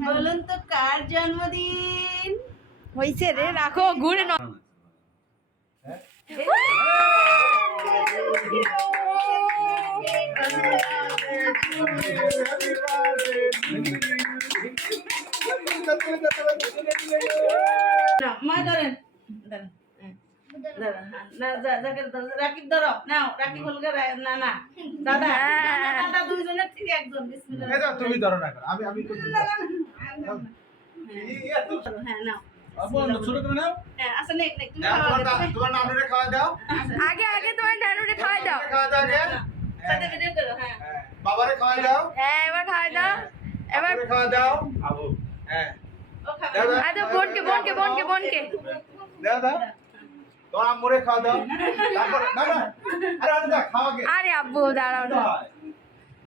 বলুন তো কার জন্মদিন? হয়েছে রে রাখো ঘুরে ন না, মা ধরেন। ধরেন হ্যাঁ। ধরো, হ্যাঁ। না, যা- যাকে ধরো, রাকিব ধরো। নাও রাকিব হলকে না না। দাদা না, না, দাদা দুইজনের থেকে একজন তুমি ধরো না আমি আমি হ্যাঁ, নাও খাওয়া খাওয়া আগে আগে তোমার নানুরে খাওয়া দাও বাবারে খাওয়া দাও হ্যাঁ এবার খাওয়াই দাও এবার খাওয়া দাও হ্যাঁ দাও। আরে খাওয়া খাওয়া আব্বু দাঁড়াও না।